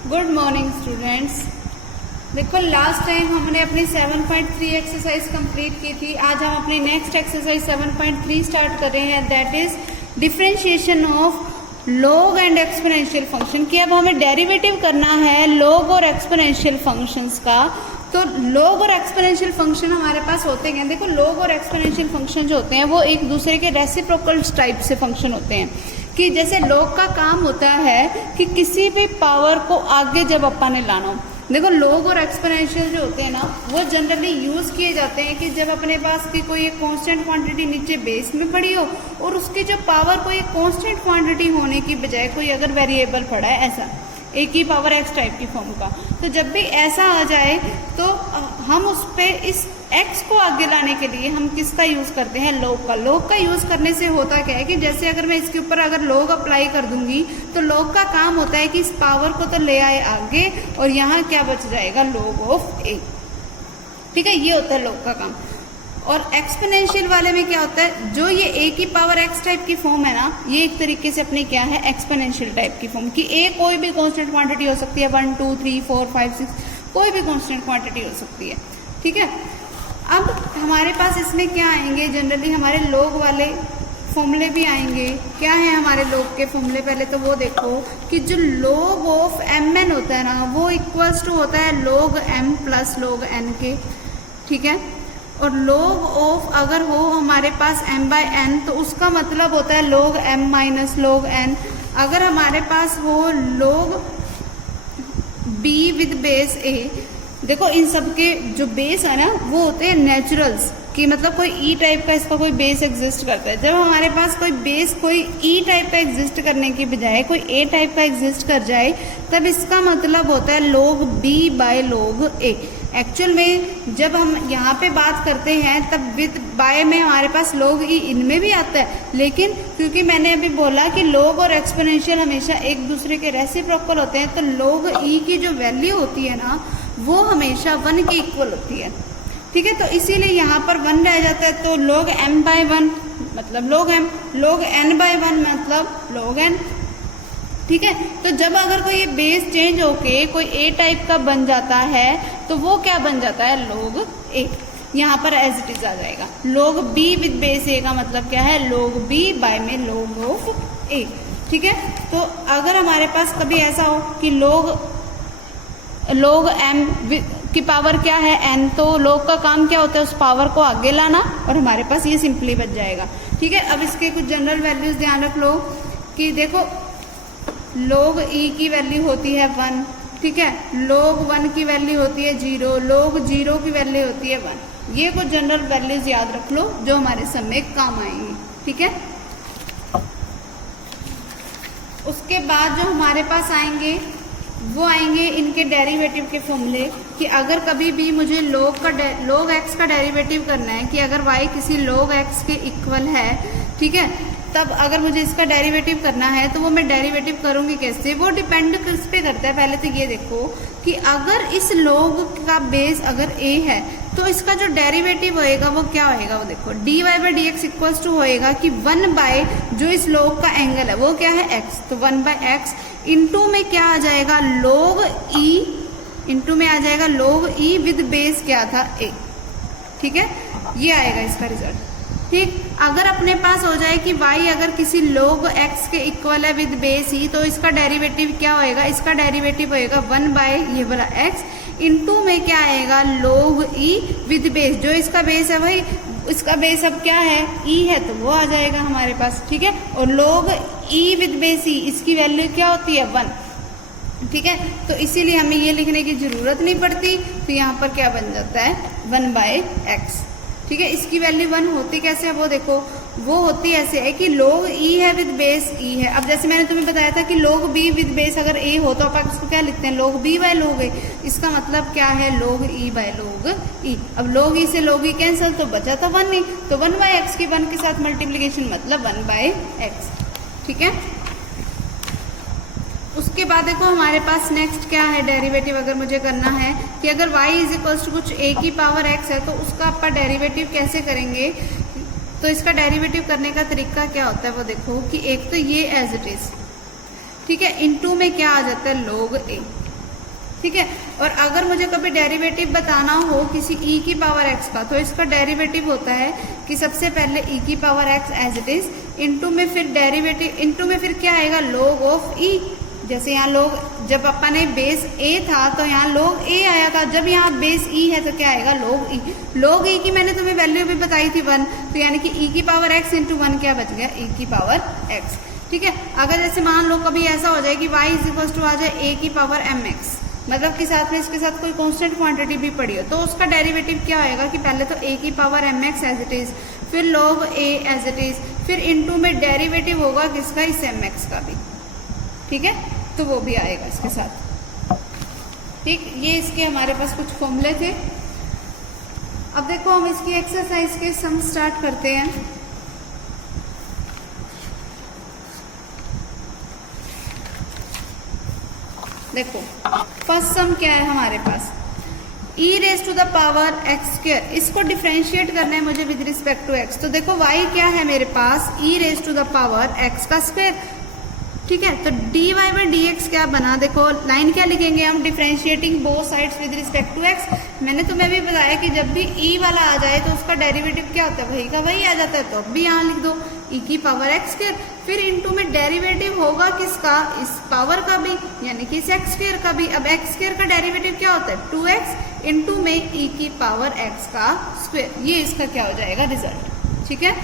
Good morning students. देखो last time हमने अपनी 7.3 एक्सरसाइज कंप्लीट की थी। आज हम अपनी नेक्स्ट एक्सरसाइज 7.3 स्टार्ट कर रहे हैं, that is differentiation of log and exponential function. कि अब हमें डेरिवेटिव करना है लॉग और एक्सपोनेंशियल फंक्शंस का। तो लॉग और एक्सपोनेंशियल फंक्शन हमारे पास होते हैं। देखो लॉग और एक्सपोनेंशियल फंक्शन जो होते हैं वो एक दूसरे के रेसिप्रोकल टाइप से फंक्शन होते हैं। कि जैसे लॉग का काम होता है कि किसी भी पावर को आगे जब अपन ने लाना हो। देखो लॉग और एक्सपोनेंशियल जो होते हैं ना वो जनरली यूज किए जाते हैं कि जब अपने पास की कोई एक कांस्टेंट क्वांटिटी नीचे बेस में पड़ी हो और उसकी जो पावर कोई एक कांस्टेंट क्वांटिटी होने की बजाय कोई अगर वेरिएबल पड़ा है, ऐसा एक ही पावर एक्स टाइप की फॉर्म का, तो जब भी ऐसा आ जाए तो हम उस पे इस x को आगे लाने के लिए हम किसका यूज करते हैं, लॉग का। लॉग का यूज करने से होता क्या है कि जैसे अगर मैं इसके ऊपर अगर लॉग अप्लाई कर दूंगी तो लॉग का काम होता है कि इस पावर को तो ले आए आगे और यहाँ क्या बच जाएगा, लॉग ऑफ a। ठीक है, ये होता है लॉग का काम। और एक्सपोनेंशियल वाले में क्या होता है, जो ये a की पावर x टाइप की फॉर्म है ना, ये एक तरीके से अपनी क्या है, एक्सपोनेंशियल टाइप की फॉर्म। कि a कोई भी कांस्टेंट क्वांटिटी हो सकती है, 1 2 3 4 5 6 कोई भी कांस्टेंट क्वांटिटी हो सकती है। ठीक है, अब हमारे पास इसमें क्या आएंगे, जनरली हमारे लॉग वाले फॉर्मूले भी आएंगे। क्या है हमारे लॉग के फॉर्मूले, पहले तो वो देखो कि जो लॉग ऑफ mn होता है ना वो इक्वल्स टू होता है log m plus log n के। ठीक है, और log ऑफ अगर हो हमारे पास m/n तो उसका मतलब होता है log m minus log n। अगर हमारे पास हो log b with base a, देखो इन सब के जो बेस है ना वो होते हैं नेचुरल्स। कि मतलब कोई ई टाइप का इसका कोई बेस एग्जिस्ट करता है। जब हमारे पास कोई बेस कोई ई टाइप का एग्जिस्ट करने की बजाय कोई ए टाइप का एग्जिस्ट कर जाए तब इसका मतलब होता है log b by log a। Actual में जब हम यहाँ पे बात करते हैं तब विद बाय में हमारे पास log e इनमें भी आता है, लेकिन क्योंकि मैंने अभी बोला कि log और एक्सपोनेंशियल हमेशा एक दूसरे के रेसिप्रोकल होते हैं, तो log e की जो वैल्यू होती है ना वो हमेशा 1 के इक्वल होती है। ठीक है, तो इसीलिए यहाँ पर 1 रह जाता है, तो log m/1 मतलब log m, log n/1 मतलब log n। ठीक है, तो जब अगर कोई ये बेस चेंज होके कोई a टाइप का बन जाता है तो वो क्या बन जाता है, log a। यहाँ पर एज इट इज आ जाएगा। log b with base a का मतलब क्या है, log b बाय में log ऑफ a। ठीक है, तो अगर हमारे पास कभी ऐसा हो कि log m की पावर क्या है n, तो log का काम क्या होता है, उस पावर को आगे लाना और हमारे पास ये सिंपली बच जाएगा। ठीक है, अब इसके कुछ जनरल वैल्यूज ध्यान रख लो कि देखो log e की वैल्यू होती है 1। ठीक है, log 1 की वैल्यू होती है 0, log 0 की वैल्यू होती है 1। ये कुछ जनरल वैल्यूज याद रख लो जो हमारे सब में काम आएंगी। ठीक है, उसके बाद जो हमारे पास आएंगे वो आएंगे इनके डेरिवेटिव के फॉर्मूले। कि अगर कभी भी मुझे log x का डेरिवेटिव करना है कि अगर y किसी log x के इक्वल है, ठीक है, तब अगर मुझे इसका डेरिवेटिव करना है तो वो मैं डेरिवेटिव करूंगी कैसे, वो डिपेंड किस पे करता है। पहले तो ये देखो कि अगर इस log का बेस अगर a है तो इसका जो डेरिवेटिव होएगा वो क्या होएगा, वो देखो dy/dx इक्वल्स टू होएगा कि 1 बाय जो इस log का एंगल है वो क्या है, x। तो 1/x इंटू में क्या आ जाएगा, log e, इंटू में आ जाएगा log e विद बेस क्या था, a। ठीक है, ये आएगा इसका रिजल्ट। ठीक, अगर अपने पास हो जाए कि y अगर किसी log x के इक्वल है विद बेस ही, तो इसका डेरिवेटिव क्या होएगा, इसका डेरिवेटिव होएगा 1 बाय ये वाला x इंटू में क्या आएगा, log e विद बेस। जो इसका बेस है भाई, इसका बेस अब क्या है, e है, तो वो आ जाएगा हमारे पास। ठीक है, और log e with base e, इसकी वैल्यू क्या होती है, 1। ठीक है, तो इसीलिए हमें ये लिखने की जरूरत नहीं पड़ती। तो यहाँ पर क्या बन जाता है, 1/x। ठीक है, इसकी वैल्यू 1 होती कैसे है, वो देखो वो होती ऐसे है कि log e है विद बेस e है। अब जैसे मैंने तुम्हें बताया था कि log b विद बेस अगर a हो तो आप इसको क्या लिखते हैं, log b by log a। इसका मतलब क्या है, log e by log e। अब log e से log e कैंसिल तो बचा था 1 ही, तो 1/x की 1 के साथ मल्टीप्लीकेशन मतलब 1/x। ठीक है, उसके बाद देखो हमारे पास नेक्स्ट क्या है, डेरिवेटिव अगर मुझे करना है कि अगर y इज इक्वल्स टू कुछ a की पावर x है तो उसका आप डेरिवेटिव कैसे करेंगे। तो इसका डेरिवेटिव करने का तरीका क्या होता है वो देखो कि एक तो ये एज इट इज, ठीक है, इनटू में क्या आ जाता है log a। ठीक है। और अगर मुझे कभी डेरिवेटिव बताना हो किसी e की पावर x का, तो इसका डेरिवेटिव होता है कि सबसे पहले e की power x as it is, into में फिर डेरिवेटिव, इनटू में फिर क्या आएगा, log ऑफ e। जैसे यहाँ लोग, जब अपन ने बेस a था तो यहाँ log a आया था, जब यहाँ बेस e है तो क्या आएगा, log e। log e की मैंने तुम्हें वैल्यू भी बताई थी 1, तो यानी कि e की पावर x इंटू 1 क्या बच गया, e की पावर x। ठीक है। अगर जैसे मान लो कभी ऐसा हो जाए कि y इज इक्वल टू आ जाए a की पावर mx, मतलब कि साथ में इसके साथ कोई कांस्टेंट क्वांटिटी भी पड़ी हो, तो उसका डेरिवेटिव क्या होएगा कि पहले तो a की power mx as it is, फिर log a as it is, फिर इनटू में डेरिवेटिव होगा किसका, इस mx का भी। ठीक है, तो वो भी आएगा इसके साथ। ठीक, ये इसके हमारे पास कुछ फॉर्मूले थे। अब देखो हम इसकी एक्सरसाइज के सम स्टार्ट करते हैं। देखो फर्स्ट सम क्या है हमारे पास, e raise to the power x square, इसको डिफरेंशिएट करना है मुझे विद रिस्पेक्ट टू x। तो देखो y क्या है मेरे पास, e raise to the power x का स्क्वायर। ठीक है, तो dy बाई डी एक्स क्या बना, देखो लाइन क्या लिखेंगे हम, differentiating both sides with respect to x। मैंने तुम्हें भी बताया कि जब भी e वाला आ जाए तो उसका डेरिवेटिव क्या होता है, वही का वही आ जाता है, तो अब भी यहाँ लिख दो e की पावर x स्क्वायर, फिर इनटू में डेरिवेटिव होगा किसका, इस पावर का भी, यानी कि इस x स्क्वायर का भी। अब x स्क्वायर का डेरिवेटिव क्या होता है, 2x इंटू में e की पावर x का स्क्वायर, ये इसका क्या हो जाएगा रिजल्ट। ठीक है,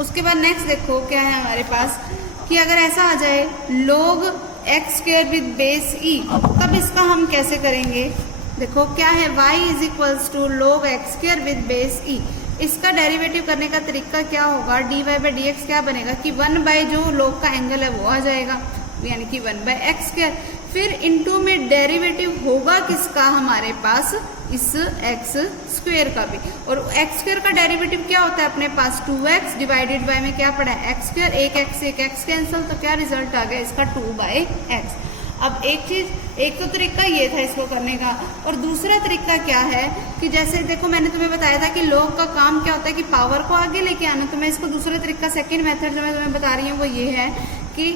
उसके बाद नेक्स्ट देखो क्या है हमारे पास कि अगर ऐसा आ जाए log x square with base e, तब इसका हम कैसे करेंगे। देखो क्या है, y is equals to log x square with base e, इसका डेरिवेटिव करने का तरीका क्या होगा, dy बाई डी एक्स क्या बनेगा कि 1 बाय जो log का एंगल है वो आ जाएगा, यानी कि 1 बाय एक्स स्क्वायर, फिर इनटू में डेरिवेटिव होगा किसका हमारे पास, इस x स्क्वायर का भी। और x स्क्वायर का डेरिवेटिव क्या होता है अपने पास, 2x डिवाइडेड बाय में क्या पड़ा है, x स्क्वायर, एक x कैंसिल, तो क्या रिजल्ट आ गया इसका 2 बाय एक्स। अब एक चीज, एक तो तरीका ये था इसको करने का, और दूसरा तरीका क्या है कि जैसे देखो मैंने तुम्हें बताया था कि log का काम क्या होता है कि पावर को आगे लेके आना, तो मैं इसको दूसरा तरीका, सेकंड मेथड जो मैं तुम्हें बता रही हूँ वो ये है कि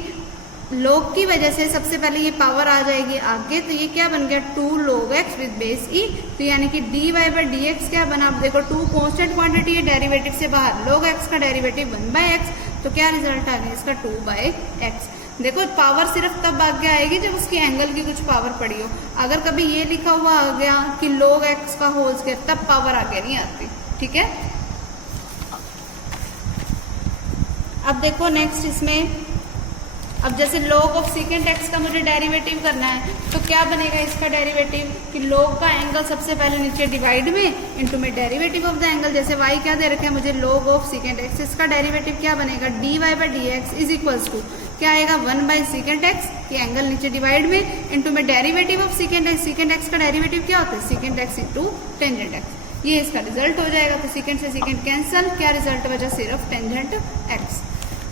log की वजह से सबसे पहले ये पावर आ जाएगी आगे, तो ये क्या बन गया 2 log x with base e, तो यानी कि dy बाई डी एक्स क्या बना, अब देखो 2 कांस्टेंट क्वांटिटी है, डेरिवेटिव से बाहर, log x का डेरिवेटिव 1 बाई एक्स, तो क्या रिजल्ट आ गया इसका 2 बाई एक्स। देखो पावर सिर्फ तब आगे आएगी जब उसकी एंगल की कुछ पावर पड़ी हो, अगर कभी ये लिखा हुआ आ गया कि log x का होल स्क्वायर, तब पावर आगे नहीं आती। ठीक है, अब देखो नेक्स्ट इसमें, अब जैसे log ऑफ सेकेंड x का मुझे डेरिवेटिव करना है, तो क्या बनेगा इसका डेरिवेटिव कि log का एंगल सबसे पहले नीचे डिवाइड में इनटू में डेरिवेटिव ऑफ द एंगल, जैसे y क्या दे रखे हैं मुझे log ऑफ सेकेंड x, इसका डेरिवेटिव क्या बनेगा dy by D x is equals to क्या आएगा 1 बाई सेकेंड x की एंगल नीचे डिवाइड में इनटू में derivative of secant x, secant x का डेरिवेटिव क्या होता है secant x into tangent x, ये इसका रिजल्ट हो जाएगा। तो सेकेंड से सेकेंड कैंसल, क्या रिजल्ट बचा सिर्फ टेंजेंट x।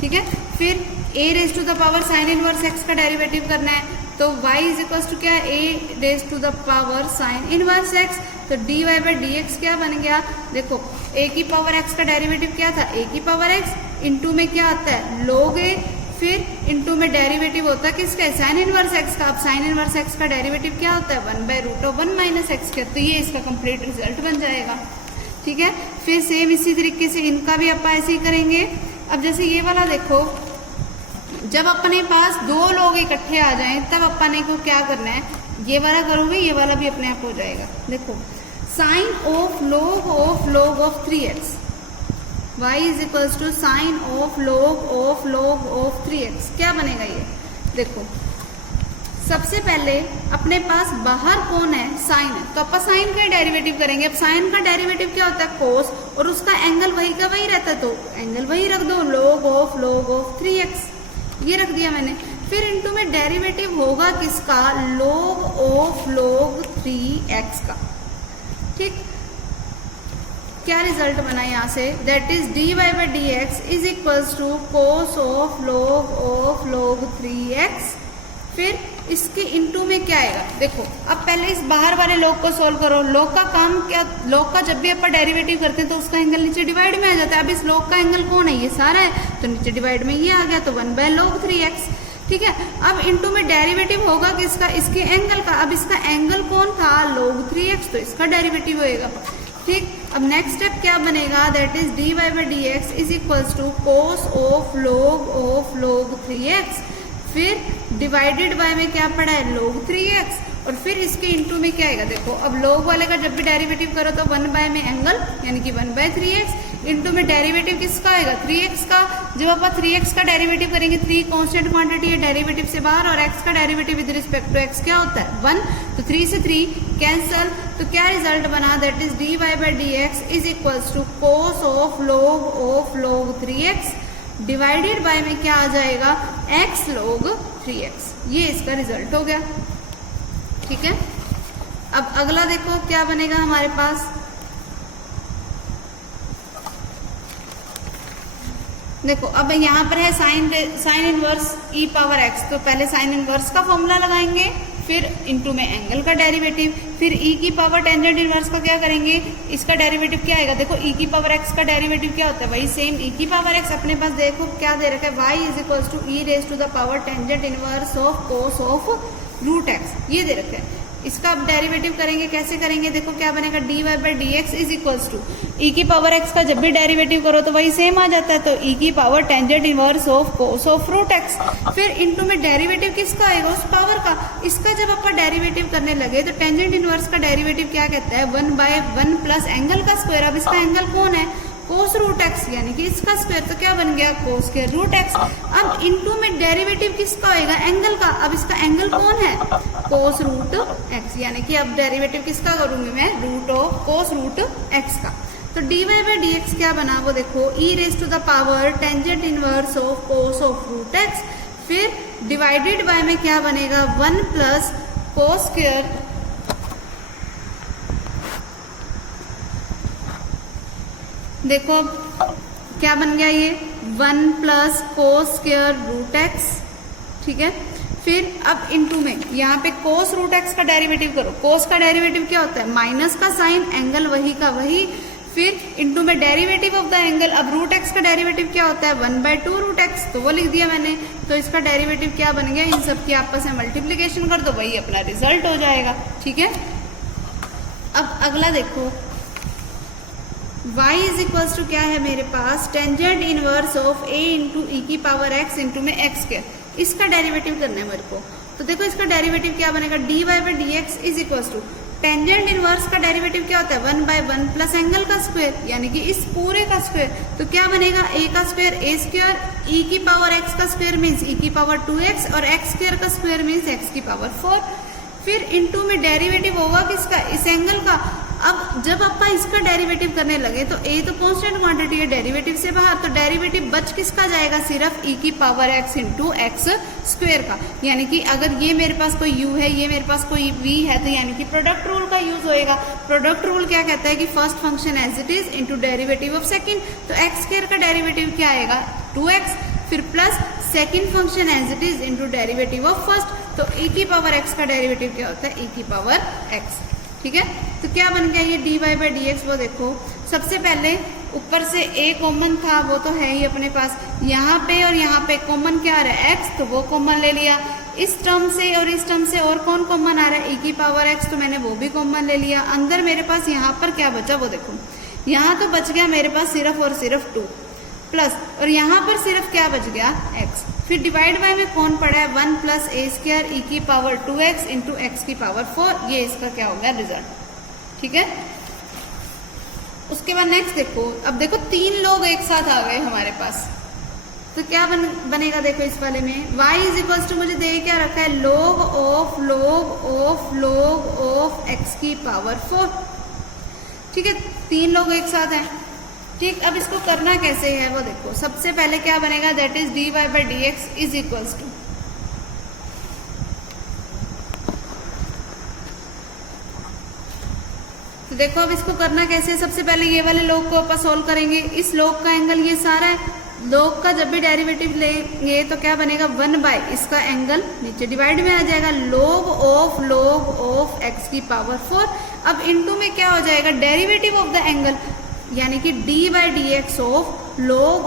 ठीक है, फिर a raise to the power sine inverse x का डेरिवेटिव करना है, तो y इज इक्वल टू क्या है a raise to the power sine inverse x, तो dy बाई डी एक्स क्या बन गया, देखो a की पावर x का डेरिवेटिव क्या था a की पावर x, इंटू में क्या आता है log a, फिर इंटू में डेरिवेटिव होता है किसका, साइन इनवर्स x का। अब साइन इनवर्स x का डेरिवेटिव क्या होता है 1 by root of 1 minus X का, तो ये इसका कंप्लीट रिजल्ट बन जाएगा। ठीक है, फिर सेम इसी तरीके से इनका भी अपन ऐसे ही करेंगे। अब जैसे ये वाला देखो, जब अपने पास 2 लोग इकट्ठे आ जाएं तब अपने को क्या करना है, ये वाला करोगे ये वाला भी अपने आप हो जाएगा। देखो sine of log of 3x, y is equals to sine of log of 3x, क्या बनेगा ये, देखो सबसे पहले अपने पास बाहर कौन है, साइन है, तो अपन साइन का डेरिवेटिव करेंगे। अब साइन का डेरिवेटिव क्या होता है कोस, और उसका एंगल वही का वही रहता है, तो एंगल वही रख दो, log ऑफ 3x, ये रख दिया मैंने। फिर इनटू में डेरिवेटिव होगा किसका, log 3x का। ठीक, क्या रिजल्ट बना यहाँ से, that is dy by D x is equals to cos of log 3x, फिर इसके इनटू में क्या आएगा, देखो अब पहले इस बाहर वाले log को सोल्व करो। log का काम क्या, log का जब भी अपन डेरिवेटिव करते हैं तो उसका एंगल नीचे डिवाइड में आ जाता है। अब इस log का एंगल कौन है, ये सारा है, तो नीचे डिवाइड में ये आ गया, तो 1 बाय log 3x। ठीक है। अब इनटू में डेरिवेटिव होगा किसका, इसके एंगल का। अब इसका एंगल कौन था, log 3x, तो इसका डेरिवेटिव होएगा। ठीक, अब नेक्स्ट स्टेप क्या बनेगा, that is dy by D x is equals to cos of log 3x, फिर डिवाइडेड बाय में क्या पड़ा है log 3x, और फिर इसके इनटू में क्या आएगा, देखो अब log वाले का जब भी डेरिवेटिव करो तो 1 बाय में एंगल यानी कि 1/3x, इनटू में डेरिवेटिव किसका आएगा 3x का। जब आप 3x का डेरिवेटिव करेंगे, 3 कांस्टेंट क्वांटिटी है डेरिवेटिव से बाहर, और x का derivative with respect to x क्या होता है 1, तो 3 से 3 कैंसल, तो क्या रिजल्ट बना, that is dy by D x is equals to cos of log 3x divided by में क्या आ जाएगा x log 3x, ये इसका रिजल्ट हो गया। ठीक है, अब अगला देखो क्या बनेगा हमारे पास, देखो अब यहाँ पर है sine inverse e power x, तो पहले साइन इनवर्स का फॉर्मूला लगाएंगे, फिर इनटू में एंगल का डेरिवेटिव, फिर e की पावर टेंजेंट इनवर्स का क्या करेंगे, इसका डेरिवेटिव क्या आएगा, देखो e की पावर x का डेरिवेटिव क्या होता है, वही सेम e की पावर x, अपने पास देखो क्या दे रखा है y is equals to e raise to the power tangent inverse of cos of root x, ये दे रखा है। इसका अब डेरिवेटिव करेंगे, कैसे करेंगे, देखो क्या बनेगा dy by D x is equals to e की पावर x का जब भी डेरिवेटिव करो तो वही सेम आ जाता है, तो e की power tangent inverse of cos of root x, फिर इनटू में डेरिवेटिव किसका आएगा, उस पावर का। इसका जब आप डेरिवेटिव करने लगे तो टेंजेंट इनवर्स का डेरिवेटिव क्या कहता है 1/1 प्लस एंगल का स्क्वायर। अब इसका एंगल कौन है, कोस रूट एक्स, यानी कि इसका स्क्वायर, तो क्या बन गया कोस स्क्वायर रूट एक्स। अब इनटू में डेरिवेटिव किसका होएगा, एंगल का। अब इसका एंगल कौन है, कोस रूट एक्स, यानी कि अब डेरिवेटिव किसका करूंगी मैं, root of cos root X का। तो dy बाई डी एक्स क्या बना, वो देखो e raise to the power tangent inverse of cos of root X, फिर डिवाइडेड बाय में क्या बनेगा 1 प्लस कोस स्क्वायर, देखो क्या बन गया ये 1 plus cos square root X. ठीक है, फिर अब इनटू में यहाँ पे कोस रूट एक्स का डेरिवेटिव करो, कोस का डेरिवेटिव क्या होता है माइनस का साइन, एंगल वही का वही, फिर इनटू में डेरिवेटिव ऑफ द एंगल। अब रूट एक्स का डेरिवेटिव क्या होता है 1/2 रूट एक्स, तो वो लिख दिया मैंने, तो इसका डेरिवेटिव क्या बन गया, इन सब की आपस में मल्टीप्लीकेशन कर दो, वही अपना रिजल्ट हो जाएगा। ठीक है, अब अगला देखो y इज इक्वल्स टू क्या है मेरे पास, tangent inverse of a into E की पावर x इंटू में x स्क्वायर, इसका डेरिवेटिव करना है मेरे को। तो देखो इसका डेरिवेटिव क्या बनेगा dy by D x is equals to tangent inverse का डेरिवेटिव क्या होता है 1/1 प्लस एंगल का स्क्वायर, यानी कि इस पूरे का स्क्वायर, तो क्या बनेगा a का स्क्वायर a स्क्वायर, e की पावर x का स्क्वायर मीन्स e की पावर 2x, और x स्क्वायर का स्क्वायर मीन्स x की पावर 4, फिर इनटू में डेरिवेटिव होगा किसका, इस एंगल का। अब जब आप इसका डेरिवेटिव करने लगे तो a तो कांस्टेंट क्वांटिटी है डेरिवेटिव से बाहर, तो डेरिवेटिव बच किसका जाएगा, सिर्फ e की power x into x square का। यानी कि अगर ये मेरे पास कोई u है, ये मेरे पास कोई v है, तो यानी कि प्रोडक्ट रूल का यूज होएगा। प्रोडक्ट रूल क्या कहता है कि first function as it is into derivative of second, तो एक्स स्क्वायर का डेरिवेटिव क्या आएगा 2x, फिर plus second function as it is into derivative of first, तो e की पावर x का डेरिवेटिव क्या होता है e की पावर x। ठीक है, तो क्या बन गया ये dy बाई डी एक्स, वो देखो सबसे पहले ऊपर से a कॉमन था, वो तो है ही अपने पास, यहाँ पे और यहाँ पे कॉमन क्या आ रहा है x, तो वो कॉमन ले लिया। इस टर्म से और इस टर्म से और कौन कॉमन आ रहा है e की पावर x, तो मैंने वो भी कॉमन ले लिया। अंदर मेरे पास यहाँ पर क्या बचा, वो देखो यहाँ तो बच गया मेरे पास सिर्फ और सिर्फ 2 प्लस, और यहाँ पर सिर्फ क्या बच गया x, फिर डिवाइड बाय में कौन पड़ा है 1 प्लस a स्क्वायर e की पावर 2x इंटू एक्स की पावर 4, ये इसका क्या हो गया रिजल्ट। ठीक है, उसके बाद नेक्स्ट देखो, अब देखो 3 लोग एक साथ आ गए हमारे पास, तो क्या बनेगा देखो इस वाले में y इज इक्वल्स टू, मुझे दे क्या रखा है log ऑफ x की पावर 4। ठीक है, 3 लोग एक साथ हैं। ठीक, अब इसको करना कैसे है वो देखो, सबसे पहले क्या बनेगा, that is dy by D x is equals to, तो देखो अब इसको करना कैसे है, सबसे पहले ये वाले लोग को अपन सोल्व करेंगे। इस लोग का एंगल ये सारा है, लोग का जब भी डेरिवेटिव लेंगे तो क्या बनेगा 1 बाय इसका एंगल नीचे डिवाइड में आ जाएगा log ऑफ x की पावर 4। अब इनटू में क्या हो जाएगा डेरिवेटिव ऑफ द एंगल, यानी कि dy by D X of log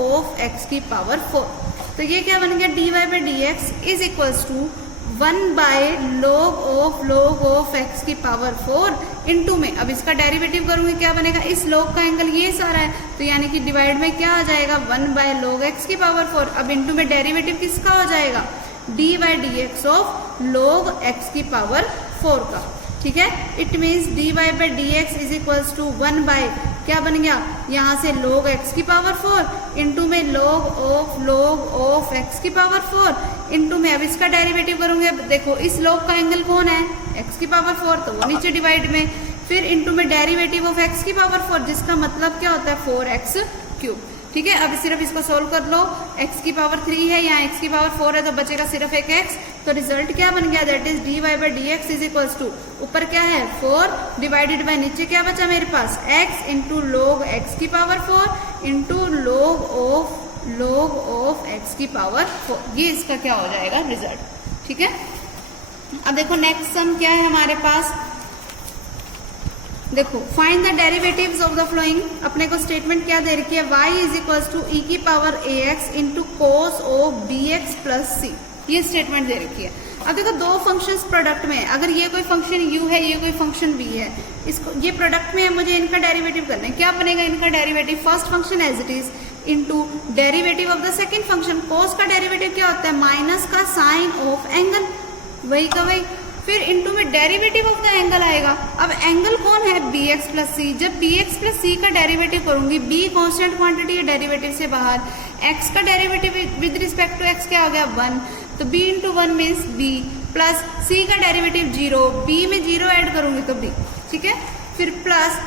of x की पावर 4। तो ये क्या बन गया, dy by D x is equals to 1 by log of x की पावर 4 इंटू में, अब इसका डेरिवेटिव करूंगी क्या बनेगा, इस log का एंगल ये सारा है, तो यानी कि डिवाइड में क्या आ जाएगा 1 बाय log x की पावर 4। अब इंटू में डेरिवेटिव किसका हो जाएगा, D by D X of log x की पावर 4 का। ठीक है, it means D Y by D x is equals to 1 by क्या बन गया, यहाँ से log x की पावर 4 इंटू में log ऑफ x की पावर 4 इंटू में, अब इसका डेरिवेटिव करूंगे, अब देखो इस log का एंगल कौन है, x की पावर 4, तो वो नीचे डिवाइड में, फिर इंटू में डेरिवेटिव ऑफ x की पावर 4, जिसका मतलब क्या होता है 4x क्यूब। ठीक है, अब सिर्फ इसको सोल्व कर लो, x की पावर 3 है, यहाँ x की पावर 4 है, तो बचेगा सिर्फ एक x, तो रिजल्ट क्या बन गया, that is D Y by D x is equals to, ऊपर क्या है 4 डिवाइडेड बाय नीचे क्या बचा मेरे पास x इंटू log x की power 4 into log of x की पावर 4, ये इसका क्या हो जाएगा रिजल्ट। ठीक है, अब देखो नेक्स्ट सम क्या है हमारे पास, देखो find the derivatives of the flowing, अपने को स्टेटमेंट क्या दे रखी है, y इज इक्वल्स टू ई की power ax into cos of bx plus c, ये स्टेटमेंट दे रखी है। अब देखो दो फंक्शंस प्रोडक्ट में, अगर ये कोई फंक्शन u है, ये कोई फंक्शन v है, इसको ये प्रोडक्ट में है, मुझे इनका डेरिवेटिव करना है, क्या बनेगा इनका derivative, first function as it is into derivative of the second function, cos का डेरिवेटिव क्या होता है माइनस का साइन ऑफ एंगल, वही का वही, फिर इंटू में डेरिवेटिव ऑफ द एंगल आएगा। अब एंगल कौन है bx प्लस सी, जब bx प्लस सी का डेरिवेटिव करूंगी, b कांस्टेंट क्वांटिटी है डेरिवेटिव से बाहर, x का derivative with respect to x क्या हो गया 1, तो b इंटू 1 मीन्स b प्लस c का डेरिवेटिव 0, b में 0 ऐड करूंगी तो b। ठीक है, फिर plus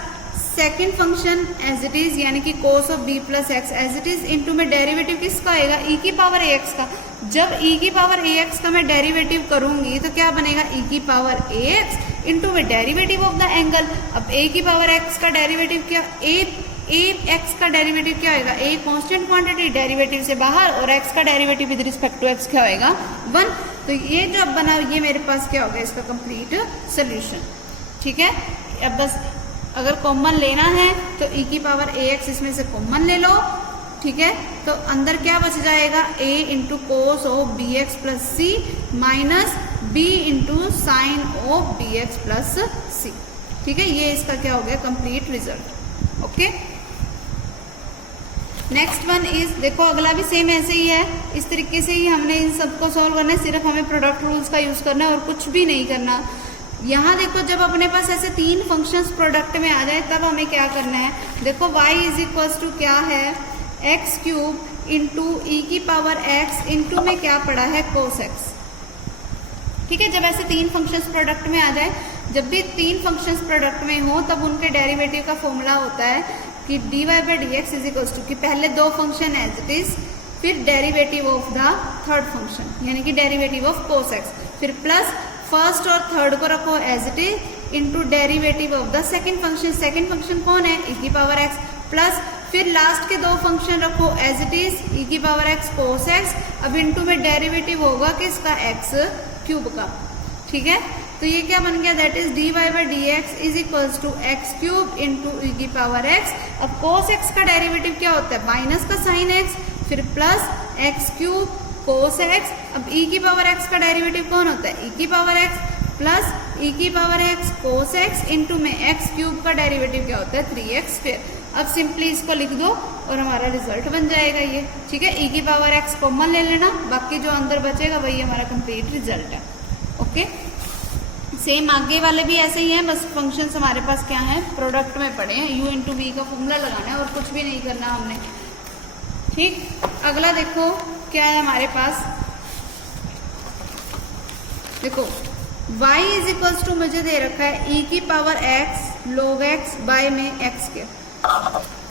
second function as it is यानी कि cos of b plus x as it is into में डेरिवेटिव किसका आएगा e की पावर ax का, जब e की पावर ax का मैं डेरिवेटिव करूंगी तो क्या बनेगा e की पावर ax इंटू में डेरिवेटिव ऑफ द एंगल, अब a की पावर x का डेरिवेटिव क्या, x का डेरिवेटिव क्या होगा, a कांस्टेंट क्वांटिटी डेरिवेटिव से बाहर, और x का derivative with respect to x क्या होगा 1, तो ये जब बना ये मेरे पास क्या होगा इसका कंप्लीट सोल्यूशन। ठीक है, अब बस अगर कॉमन लेना है तो e की पावर ax इसमें से कॉमन ले लो। ठीक है, तो अंदर क्या बच जाएगा a into cos of B X plus C minus b into sine of B X plus C. ठीक है, ये इसका क्या हो गया complete result. Okay, next one is, देखो अगला भी सेम ऐसे ही है, इस तरीके से ही हमने इन सबको सॉल्व करना है, सिर्फ हमें प्रोडक्ट रूल्स का यूज करना है और कुछ भी नहीं करना। यहाँ देखो जब अपने पास ऐसे तीन फंक्शंस प्रोडक्ट में आ जाए तब हमें क्या करना है, देखो y इज इक्वल्स टू क्या है एक्स क्यूब इंटू ई की पावर x इंटू में क्या पड़ा है कोस x। ठीक है, जब ऐसे तीन फंक्शंस प्रोडक्ट में आ जाए, जब भी तीन फंक्शंस प्रोडक्ट में हो तब उनके डेरिवेटिव का फॉर्मूला होता है कि d Y by D x is equals to कि पहले दो फंक्शन एज इट इज, फिर derivative of the third function यानी कि डेरिवेटिव ऑफ कोस x, फिर प्लस फर्स्ट और थर्ड को रखो as it is into derivative of the second function, second function कौन है e की पावर x, प्लस फिर लास्ट के दो फंक्शन रखो एज इट इज e की पावर x कोस x, अब इंटू में डेरिवेटिव होगा किसका x क्यूब का। ठीक है, तो ये क्या बन गया that is D Y by D x is equals to X cube into E की पावर x। अब कोस x का डेरिवेटिव क्या होता है माइनस का साइन x, फिर प्लस एक्स क्यूब कोस x, अब e की पावर x का डेरिवेटिव कौन होता है e की पावर x प्लस e की पावर x कोस x इंटू में x क्यूब का डेरिवेटिव क्या होता है 3x स्क्वायर। अब सिंपली इसको लिख दो और हमारा रिजल्ट बन जाएगा ये। ठीक है, e की पावर x कॉमन ले लेना, बाकी जो अंदर बचेगा वही हमारा कंप्लीट रिजल्ट है। ओके, सेम आगे वाले भी ऐसे ही हैं, बस फंक्शंस हमारे पास क्या है प्रोडक्ट में पड़े हैं, u इंटू वी का फॉर्मूला लगाना है और कुछ भी नहीं करना हमने। ठीक, अगला देखो क्या है हमारे पास, देखो y इज इक्वल्स टू मुझे दे रखा है e की power x log x by में x के,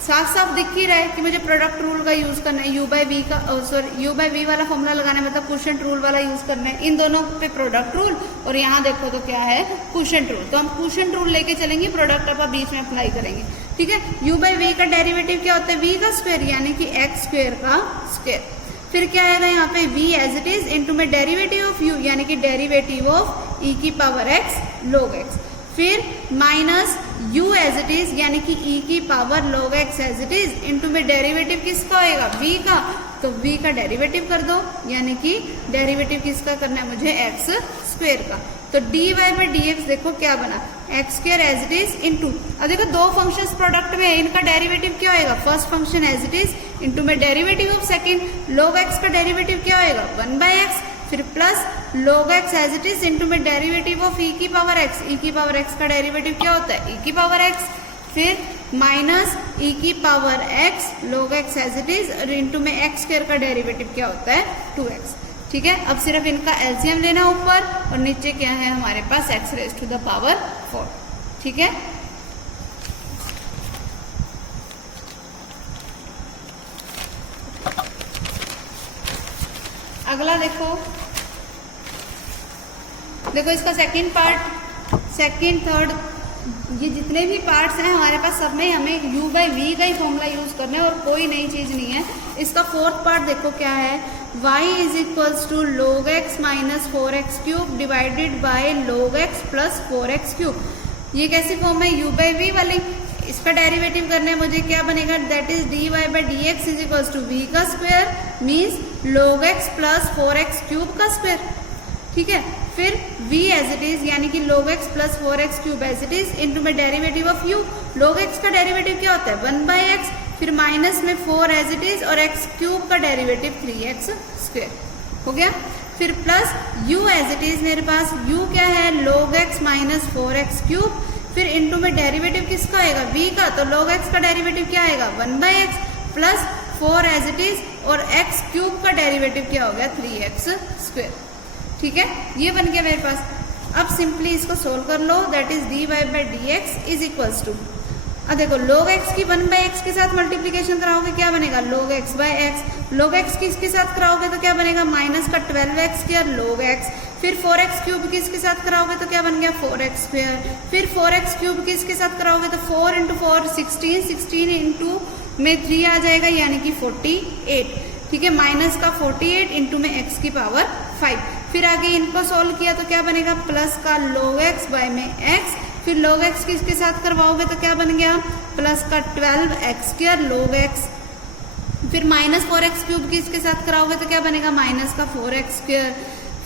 साफ साफ दिख ही रहा है कि मुझे प्रोडक्ट रूल का यूज करना है, u बाई वी का सॉरी u बाई वी वाला फॉर्मूला लगाना है, मतलब क्वोशिएंट रूल वाला यूज करना है, इन दोनों पे प्रोडक्ट रूल, और यहाँ देखो तो क्या है क्वोशिएंट रूल, तो हम क्वोशिएंट रूल लेके चलेंगे, प्रोडक्ट अपन बीच में अप्लाई करेंगे। ठीक है, u बाई वी का डेरिवेटिव क्या होता है v का स्क्वायर यानी कि x स्क्वायर का स्क्वायर, फिर क्या आएगा यहाँ पे v as it is into में डेरिवेटिव ऑफ u यानी कि डेरिवेटिव ऑफ e की पावर x log x, फिर minus u as it is यानी कि e की power log x as it is into में डेरिवेटिव किसका होएगा v का तो v का डेरिवेटिव कर दो, यानी कि डेरिवेटिव किसका करना है मुझे, एक्स स्क्वेयर का। तो dy बाई डी एक्स देखो क्या बना, x square as it is into, अब देखो दो फंक्शंस प्रोडक्ट में है, इनका डेरिवेटिव क्या होएगा, first function as it is into में derivative of second, log x का डेरिवेटिव क्या होएगा 1 बाई एक्स, फिर plus log x as it is into में डेरिवेटिव ऑफ e की पावर x, e की पावर x का डेरिवेटिव क्या होता है e की पावर x, फिर माइनस e की power x log x as it is और इंटू में x स्क्वायर का डेरिवेटिव क्या होता है 2x। ठीक है, अब सिर्फ इनका एलसीएम लेना ऊपर और नीचे क्या है हमारे पास x raise to the power 4। ठीक है, अगला देखो इसका सेकंड पार्ट, सेकंड थर्ड, ये जितने भी पार्ट्स हैं हमारे पास सब में हमें u बाई वी का ही फॉर्मूला यूज करना है और कोई नई चीज नहीं है। इसका फोर्थ पार्ट देखो क्या है, y is equals to log x minus 4x cube divided by log x plus 4x cube. ये कैसी फॉर्म है, u बाई वी वाली, इसका डेरिवेटिव करना है मुझे, क्या बनेगा, that is dy by D x is equals to v का square means log x plus 4x cube का स्क्वायर। ठीक है, फिर v एज इट इज यानी कि log x plus 4x cube as it is into में derivative of u, log x का derivative क्या होता है 1 बाई एक्स, फिर माइनस में 4 एज इट इज और x क्यूब का डेरिवेटिव 3x स्क्वायर हो गया, फिर plus u as it is, मेरे पास u क्या है log x minus 4x cube, फिर इंटू में डेरिवेटिव किसका आएगा v का, तो log x का डेरिवेटिव क्या आएगा 1 by x plus 4 as it is और x क्यूब का डेरिवेटिव क्या हो गया 3x स्क्वायर। ठीक है, ये बन गया मेरे पास। अब सिंपली इसको सोल्व कर लो, that is dy by D x is equals to, अब देखो log x की 1 बाई एक्स के साथ मल्टीप्लीकेशन कराओगे क्या बनेगा log x by x, log x की इसके साथ कराओगे तो क्या बनेगा माइनस का 12x स्क्वायर log x, फिर 4x क्यूब की इसके साथ कराओगे तो क्या बन गया 4x स्क्वायर, फिर 4x क्यूब की इसके साथ कराओगे तो 4 इंटू 4 16, 16 इंटू में 3 आ जाएगा यानी कि 48। ठीक है, माइनस का 48 इंटू में x की पावर 5, फिर आगे इनको सोल्व किया तो क्या बनेगा प्लस का log x बाय में x, फिर log x किसके साथ करवाओगे तो क्या बन गया प्लस का 12x स्क्वायर log x, फिर माइनस 4x क्यूब की इसके साथ कराओगे तो क्या बनेगा माइनस का 4x स्क्वायर,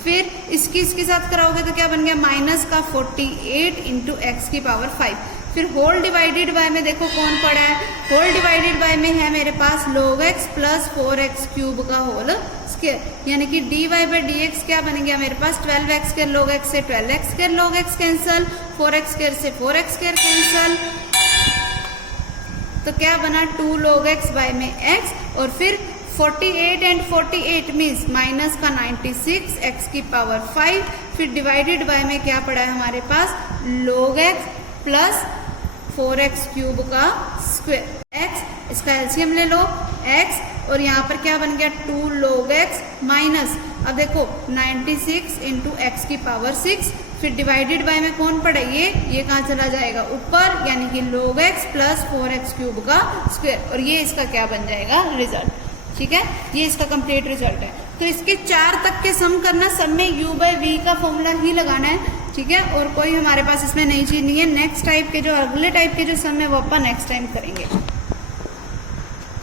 फिर इसके साथ कराओगे तो क्या बन गया माइनस का 48 इंटू एक्स की पावर 5, फिर होल डिवाइडेड बाय में देखो कौन पड़ा है, होल डिवाइडेड बाय में है मेरे पास log x plus 4x cube का होल स्क्वायर, यानी कि dy बाई डी एक्स क्या बन गया मेरे पास 12x स्क्वायर log x से 12x square log x cancel, 4x square से 4x स्क्वायर कैंसल, तो क्या बना 2 log x बाय में x और फिर 48 एंड 48 मीन्स माइनस का 96 x की पावर 5, फिर डिवाइडेड बाय में क्या पड़ा है हमारे पास log x plus 4x cube का स्क्वायर, x इसका एलसीएम ले लो x और यहाँ पर क्या बन गया 2 log x माइनस, अब देखो 96 इंटू एक्स की पावर 6, फिर डिवाइडेड बाय में कौन पड़ा ये कहाँ चला जाएगा ऊपर, यानी कि log x plus 4x cube का स्क्वायर, और ये इसका क्या बन जाएगा रिजल्ट। ठीक है, ये इसका कंप्लीट रिजल्ट है। तो इसके 4 तक के सम करना, सब में u बाई वी का फॉर्मूला ही लगाना है। ठीक है, और कोई हमारे पास इसमें नई चीज नहीं है। नेक्स्ट टाइप के जो अगले टाइप के जो सम है वो अपन नेक्स्ट टाइम करेंगे।